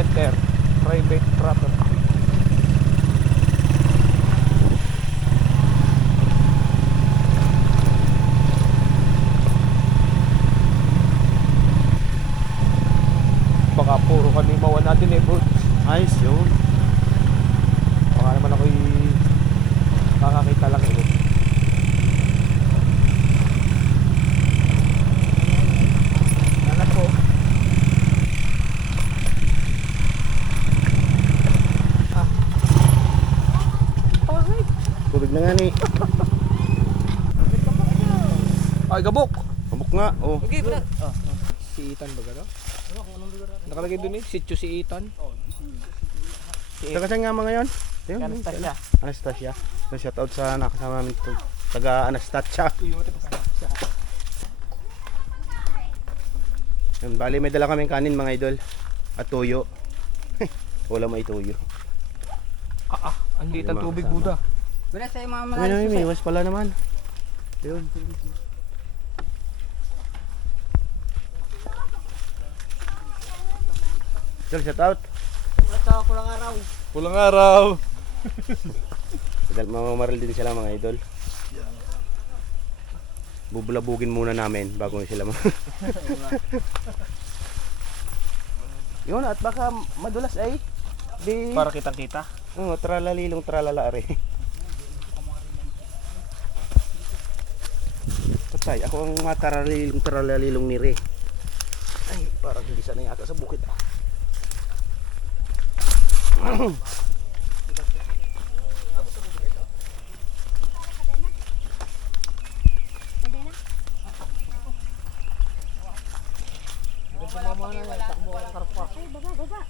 enter private property. Baka puro kalimawan natin eh, bro. Ayos yun. Baka naman ako'y kakakita lang eh. Anak ko. Alright. Tubig na nga ni. Ay, gabok. Pamuk nga. Oh. Okay, bro. Si Ethan ba gano'n? Nakalagay doon eh, sityo si Ethan. Taga saan nga mga yun? Ayun, Anastasia. Anastasia. Shout out sa nakasama namin ito. Taga Anastasia. Yun, bali may dala kaming kanin mga idol. At tuyo. Wala may tuyo. Ang liit ang tubig, Buda. Wala sa mga Ay, malalim may iwas pala naman. Yun. Shout out. sa pulang araw. Pulang araw. Mamamaril din sila mga idol. Bubulabugin muna namin bago sila Yun, at baka madulas ay di Para kitang kita. oh, tralalilong tralala re. Patay, ako ang mataralilong tralalilong ni Re. Ay, parang hindi sanay ata sa bukid.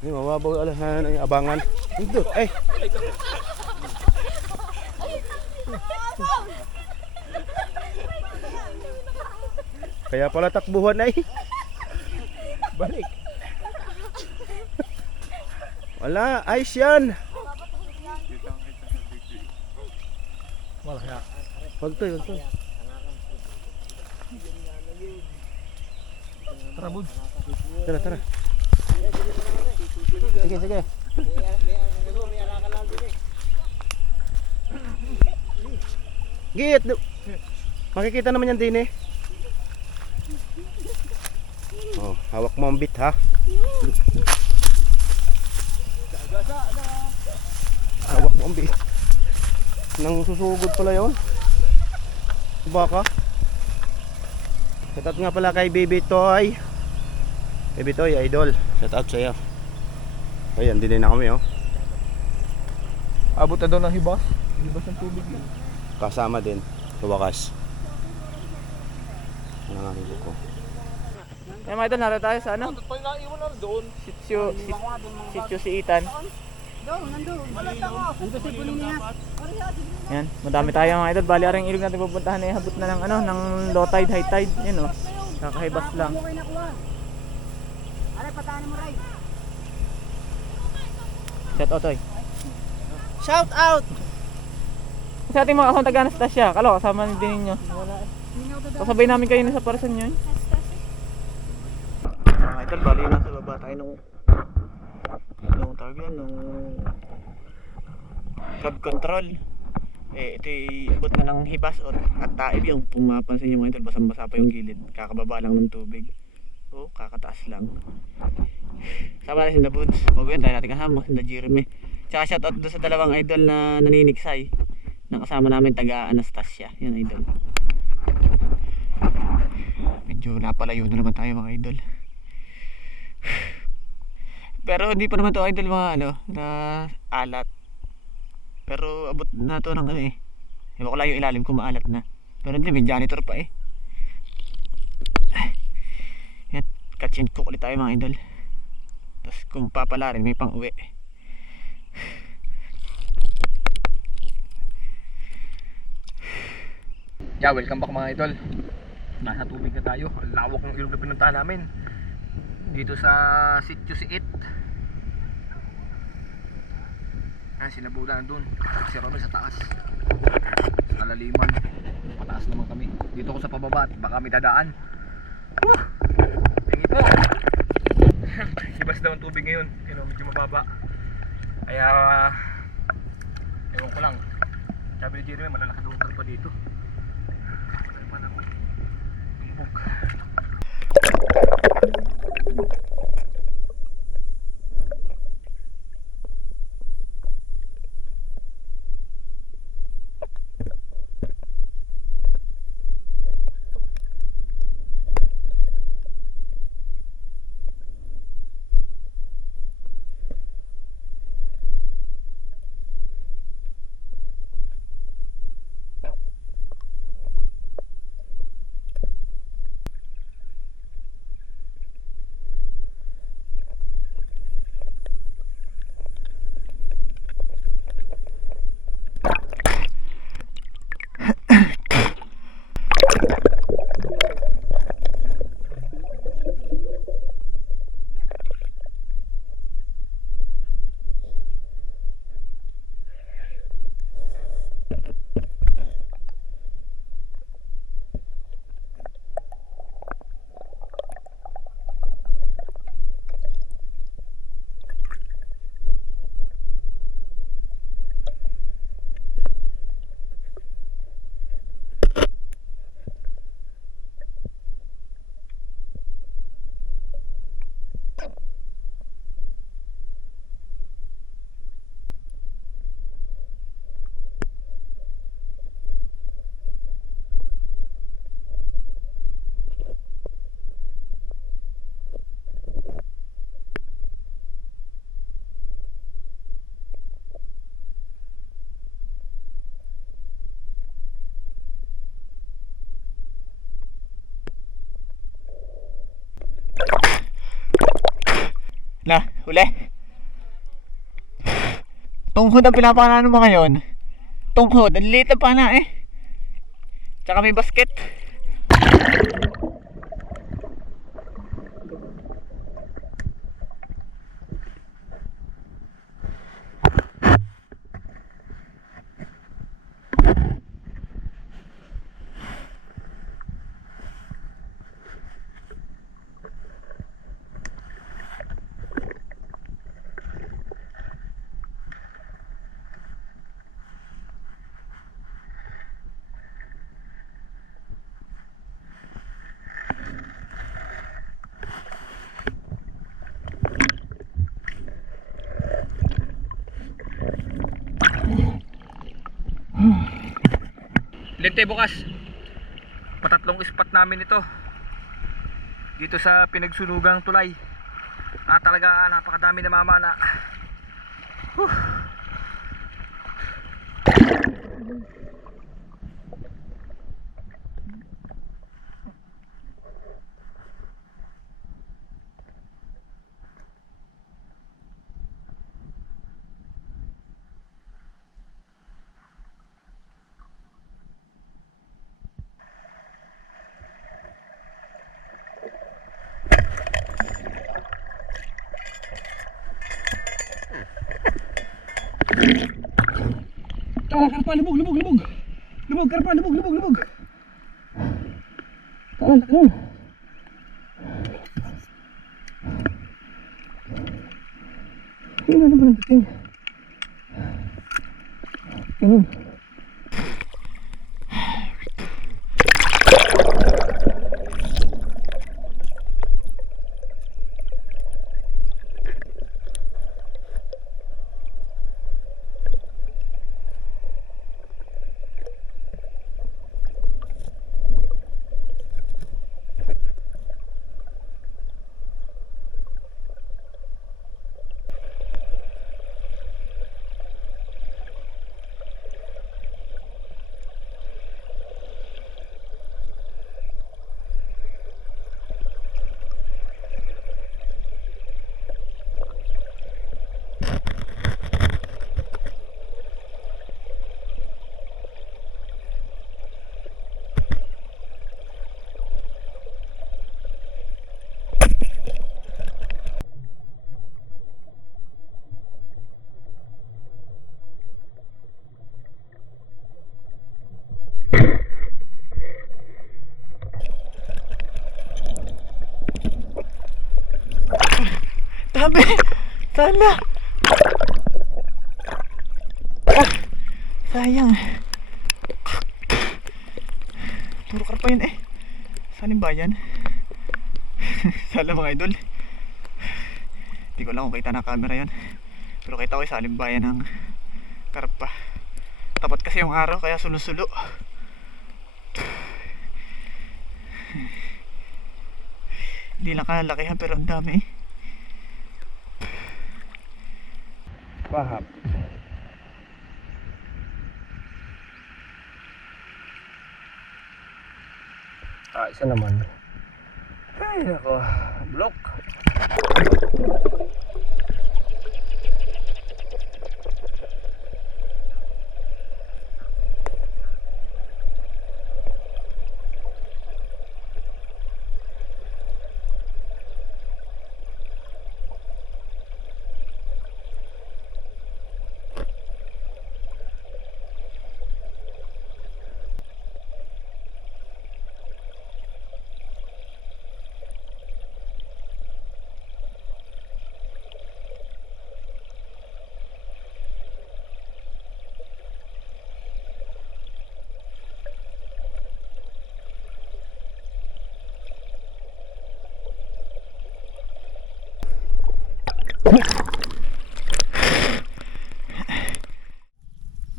Ay, mababaw alahan ay abangan. Ito, ay. Kaya pala takbuhan ay. Balik. Wala, ayos yan. Wala ya. Wag to, wag to. Tara, Bud. Tara, tara. Sige, sige. Git. Makikita naman yan din eh. Oh, hawak mo ang bit ha. Hawak mo ang bit. Nang susugod pala yon. Baka. Shoutout nga pala kay Baby Toy. Baby Toy, idol. Shoutout sa iyo. Ayan, din na kami oh. Abot na daw ng hibas. Hibas ng tubig yun. Kasama din sa wakas. Nanganginig ko. Kaya mga idol, narito tayo sa ano? Pa naiwan na doon. Sityo si Ethan. Nandun sa puno niya. Yan, madami tayo mga idol. Bali aring ilog natin pupuntahan ay habot na ng ano, ng low tide, high tide. Yan oh. Kakahibas lang. Aray, pataan mo, Ray. Shout out, oy. Shout out! Sa ating mga kasama taga Anastasia, kalo kasama din ninyo. Kasabay namin kayo sa person nyo. Mga idol, bali na sa baba tayo nung tawag yan, nung club control. Ito abot na ng hibas at taib yung pumapansin nyo mga idol, basang-basa pa yung gilid. Kakababa lang ng tubig. Oh, kakataas lang. Sama natin si Nabuds. Huwag yun, tayo natin kasama, si Jeremy. Tsaka shoutout doon sa dalawang idol na naniniksay. Na kasama namin taga Anastasia. Yan idol. Medyo napalayo na naman tayo mga idol. Pero hindi pa naman to idol mga ano, na alat. Pero abot na to ng ano eh. Ewan ko lang yung ilalim kung maalat na. Pero hindi, may janitor pa eh. Yan, catch and cook ulit tayo mga idol. Tapos kung papala rin, may pang uwi. Yeah, welcome back mga idol. Nasa tubig na tayo. Ang lawak ng ilog na pinuntahan namin. Dito sa Sitio Siit. Sinabudan doon. Si Romel sa taas. Sa kalaliman. Pataas naman kami. Dito ko sa pababa at baka may dadaan. Tingin po. lumabas daw ang tubig ngayon, medyo mababa. Kaya ewan ko lang, sabi ni Jeremy malalaki daw pa dito. Wala pa naman tumbog. Na, huli. Tunghod ang pinapakanan mo ngayon. Tunghod, ang liit na pana eh. Tsaka may basket. Lente bukas. Patatlong spot namin ito. Dito sa pinagsunugang tulay. Talaga napakadami na mamana. Karpa, lubog. Lubog, karpa, lubog. Laki. Tingnan naman ang dating. Ganun. Grabe! Sana! Ah, sayang. Puro karpa yun eh. Saan yung bayan? Sala mga idol. Hindi ko lang kung kita na camera yun. Pero kita ko yung salimbayan ng karpa. Tapat kasi yung araw kaya sulo-sulo. Hindi lang kalalakihan pero ang dami. Pahap. Isa naman. Ay, nako. Block.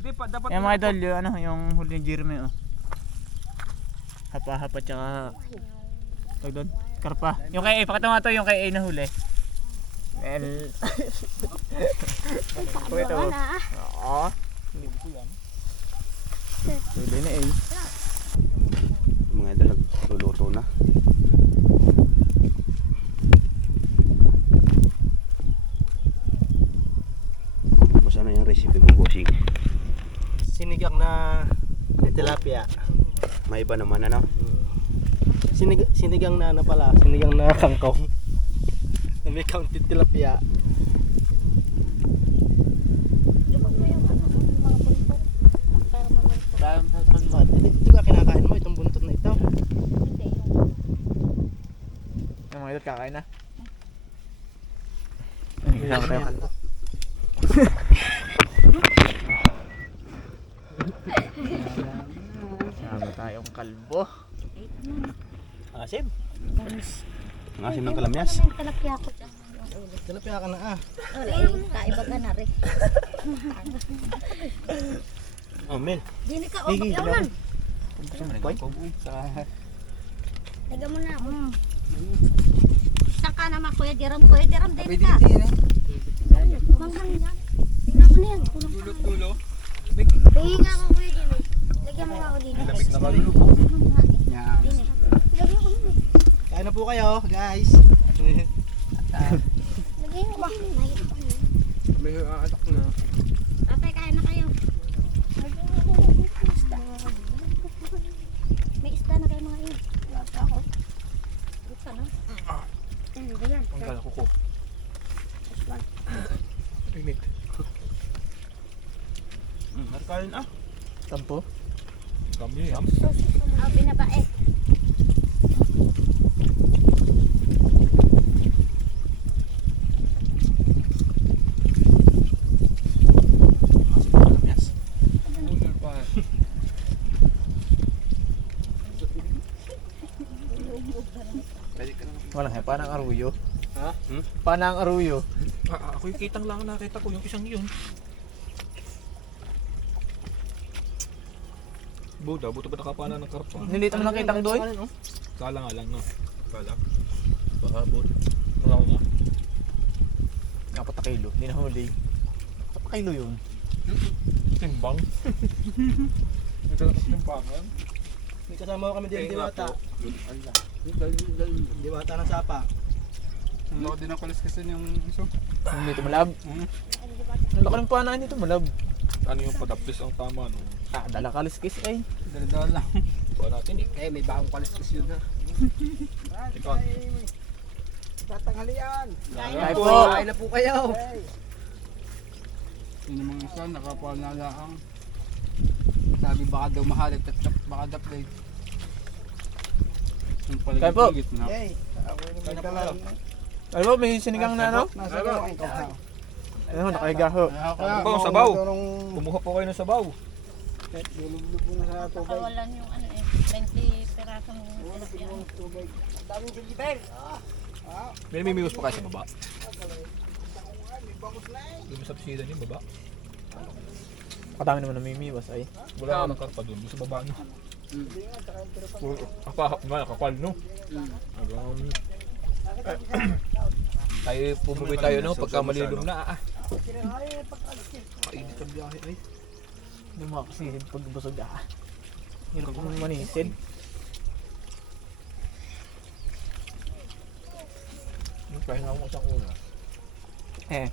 Hindi pa dapat. Yan mga idol, yung, ano, yung huli ni Jeremy oh. Hapa-hapa tsaka tawag doon, karpa. Yung kay A, pakita mo to yung kay A na huli. Well, pakita mo. Oo. Hindi ko yan. Huli na A. Yung mga idol nagluluto na. Basta na yung recipe mo, bossing. Sinigang na tilapia. May iba naman ano. Sinigang na ano pala, sinigang na kangkong. Na may counted tilapia. Ito ka kinakain mo, itong buntot na ito. Yung mga idol kakain na. Kasama tayo kalbo. Kasama tayong kalbo. Asim. Ang asim ng kalamyas. Talapya ko dyan. Tilapia ka na ah. Kaiba ka na rin. Oh, Mel. Dini ka, o bakyaw man. Boy. Taga mo na. Saan ka naman kuya diram din ka. Manghang yan. Tingnan mo na yan. Dulo. Pahinga ko kuya din eh. Lagyan mo nga ako din. Labig na malulo. Din eh. Lagyan ko din eh. Kain na po kayo, guys. Lagyan ko din eh. Mahirap ko na. May anak na. Tatay, kain na kayo. May isda na kayo mga yun. Wala pa ako. Gusto na. Ano ba yan? Ang kala ko. Init. Markain ah. Sampo. Kami yam. Binabae. Kalamyas. Ulo pa. Walang he, paano ang aruyo? Ha? Paano ang aruyo? Ako yung kitang lang nakita ko yung isang yun. Buta ba nakapana ng karpa? Nilito mo nakita ko doon? Kala nga lang no. Kala. Pahabot. Wala ko nga. 4 kilo, hindi na huli. 4 kilo yun. Timbang. Ito na timbangan. May kasama ko kami din, diwata. Diwata ng sapa. Ang laki din ang kaliskasan yung iso. Hindi ito malab. Ang laki ng panaan nito malab. Ano yung padapis ang tama no? Dala kaliskis ay. Dala lang. Buwan natin eh. May bagong kaliskis yun ha. Ikaw. Tatanghalian. Kain po. Kain na po kayo. Yun yung mga isa, nakapanalaang. Sabi baka daw mahalit at baka daplay. Yung Kaya po. paligid na. Hey, ako yung Kain na po nagkalaan. Ano, may sinigang na ano? Nasa ko ang kahaw. Ano, nakahiga ho. Ikaw, sabaw. Kumuha po kayo ng sabaw. Lulubog mo na sa tubig. Kawalan yung ano eh, 20 pirasong tilapia. May mimimos pa kayo sa baba. Doon sa pisida niyo, baba. Katami naman namimiwas ay. Wala ka ng karpa doon, sa baba niyo. Akahap nga, kakal no. Tayo pumuwi tayo no, pagka malilom na. Kainit ang biyahe ay. Hindi mo makasilid pag busog ah. Hirap kong manisid. Pahinga mo isang oras. Eh.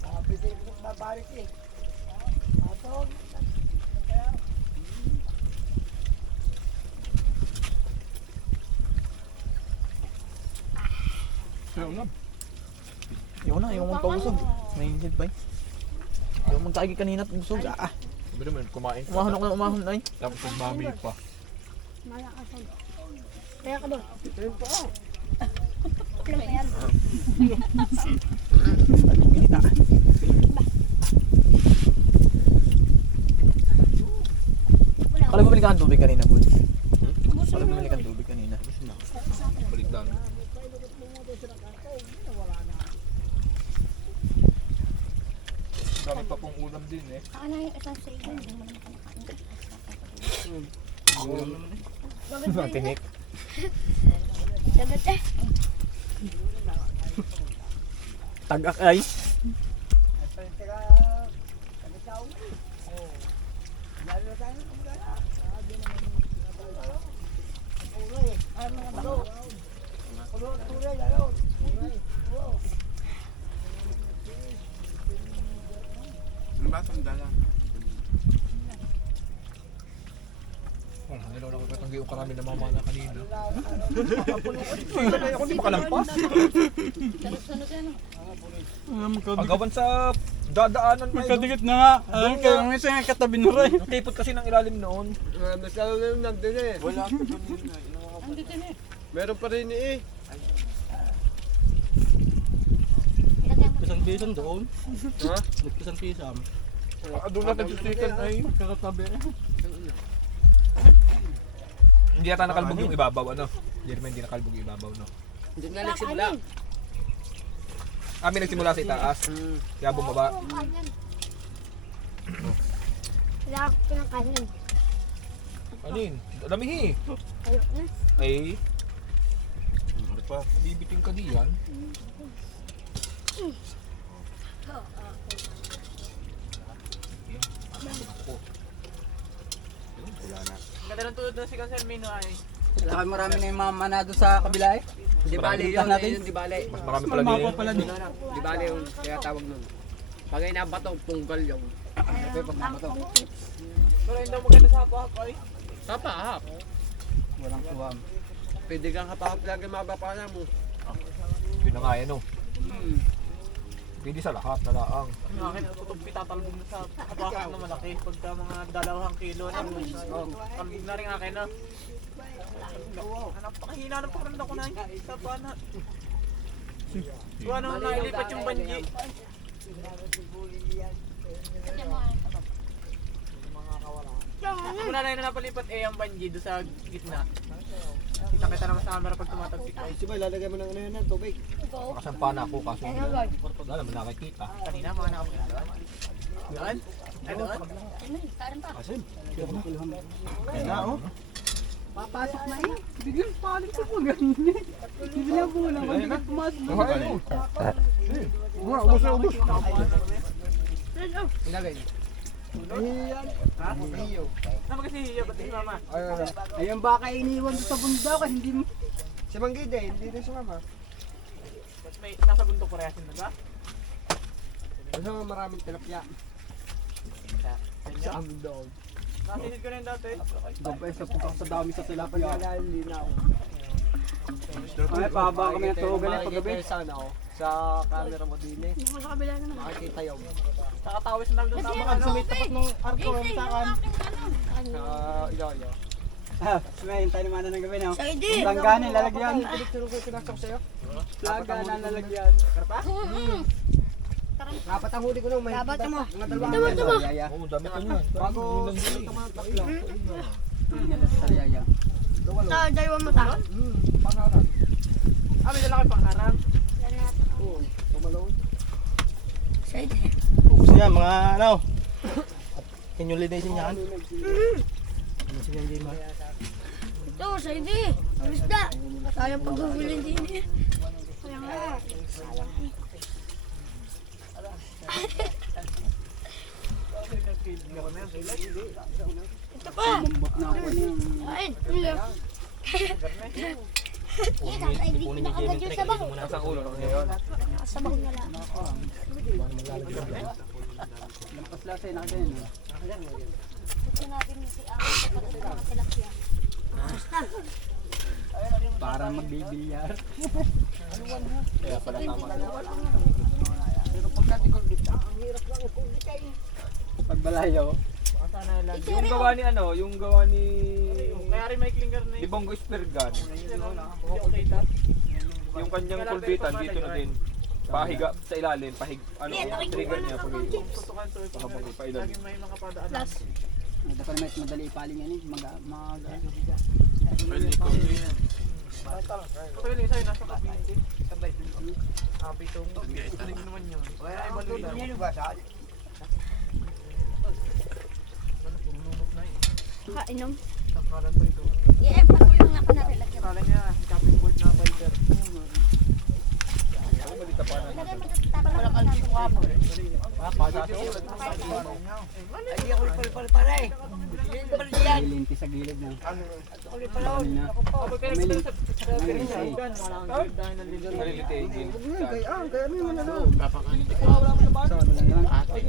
Yung mong pabusog. Nanginsid pa eh. Yung mong tagi kanina at busog ah. Sabi naman, kumain ka. Umahon ako ng umahon ay. Tapos nagmami pa. Kaya ka doon. Pinita. Kala bumili ka ng tubig kanina, Bud? Kala bumili ka ng tubig kanina. Balik lang. Dami pa pong ulam din eh. Saka na yung isang sa'yo, hindi mo naman kanakain. Tinik. Dapat eh. Tagak ay. Ang batang dalang. Wala, nalaw na kapatanggi yung karami na mamana kanina. Ako hindi makalampas. Sunod-sunod yan. Agawan sa dadaanan na yun. Magkadikit na nga. Alam kayo, ang isa nga katabi na rin. Ang tipot kasi ng ilalim noon. Masyado na yung nandun eh. Wala ka doon yun. Andito na eh. Meron pa rin eh. Ilagyan mo. Isang pisan doon. Ha? Isang pisan. Doon na nagsusikan ay. Magkakatabi. Hindi yata nakalbog yung ibabaw ano. Hindi naman hindi nakalbog yung ibabaw no. Hindi na nagsimula. Kami nagsimula sa itaas. Kaya bumaba. Wala ako pinakain. Anin? Damihi. Ayok na. Ay. Bibiting ka diyan. Ganda ng tulad na si Cancelmino ay. Marami na yung mga manado sa kabila eh. Di bali yun, yun di bali. Mas marami pala din. Di bali yun, kaya tawag nun. Pag ay nabato, tunggal yung. Ito pag nabato. Pero hindi daw maganda sa hapa-hap ay. Tapa, hap. Walang tuwam. Pwede kang hapahap lagi mabapana mo. Yun na nga yan no. Pwede sa lahat na laang. Yung akin, tutog pitatalbog na sa hapa-hap na malaki. Pagka mga 2 kilo na. Talbog na rin akin na. Napakahina ng pakiramdam ko na eh. Sa pana. Kung ano nailipat yung banji. Lagyan mo ang kabab. Mula na yun na napalipat eh ang banji doon sa gitna. Kita-kita naman sa camera pag tumatagpik ay. Siba, lalagay mo ng ano yun, tubig. Nakasampa na ako kaso wala naman nakikita. Kanina mga nakakita. Yan? Ay doon? Karin pa. Papasok na yun. Biglang palit sa mga ganyan. Biglang po lang, biglang pumasok na. Ubus na ubus. Ilagay. Ha? Ano kasi hiyo? Ba't si mama? Ayun baka iniwan sa bundok, hindi mo. Si Manggide, hindi rin si mama. Ba't may nasa bundok parehasin na ba? Kasi maraming tilapia. Sa amin doon. Nakasinid ko na yun dati. Dabay sa pagkak sa dami sa tilapia. Hindi na ako. Ay, pahaba kami ng turugan na paggabi. Sa camera mo din eh. Sa kabila naman. Makikita yun. Nakatawis na lang doon sa mga sa may tapat ng arko. Ang takan. Sa ilayo. Ah, may hintay naman na ng gabi na. Sa hindi. Langganin, lalagyan. Tulog ko pinasok sa'yo. Plaga na nalagyan. Apat ang huli ko nung may Dapat mo. mga dalawa. Tama. Oo, dami pa niyan. Bago tatlo. Hindi na sa yaya. Sa dalawa mo ta. Pangarap. May dala kayo pangharang. Oo. Tumalaw. Side. Ubus niya mga ano. Can you linisin yan? Linisin yan din, ma. Ito, side. Ang isda. Sayang pag-uhulin din eh. Sayang nga. Sayang eh. Ito pa. Ayun. Kunin niya Jimmy Trek. Dito muna. Sa ulo ngayon. Sabaw na lang. Lampas lasay na ganyan. Ito natin si Ako sa mga tilapia. Basta. Parang magbibilyar. Kaya pala tama. Pero pagka di ko dito, ang hirap lang kung di kayo. Pagbalayo. Yung gawa ni ano, yung gawa ni Kaya rin may klinger na Di Bongo Spirgan. Yung kanyang kulbitan dito na din. Pahiga sa ilalim, ano, trigger niya pag pahabang pa ilalim. may mga padaan. Plus. Dapat may madali ipaling yan eh. Ito yung isa yung nasa kabinti. Sabay. Pitong. Ano naman yun? Kaya ay baluin. Kainom. Sakalan pa ito. Yeah, patulong ako na rin. Kala niya, chopping board na binder. Ilagay mo sa tapos. Wala kang suka mo. Lilinti sa gilid na. May Nalilitigin. Dadalhin na sa atin.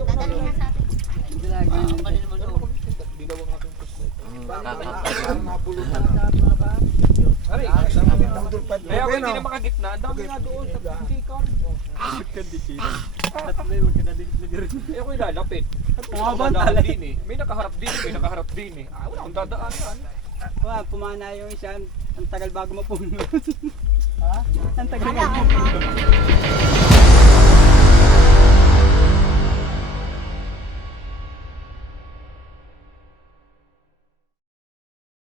Kaya ako hindi na makagitna, ang dami nga doon sa kantikan. Eh ako ilalapit. Dadaan din eh. May nakaharap din eh. Ah, wala akong dadaan yan. Wah, pumana yung isa. Ang tagal bago mapuno. Ang tagal. Wala.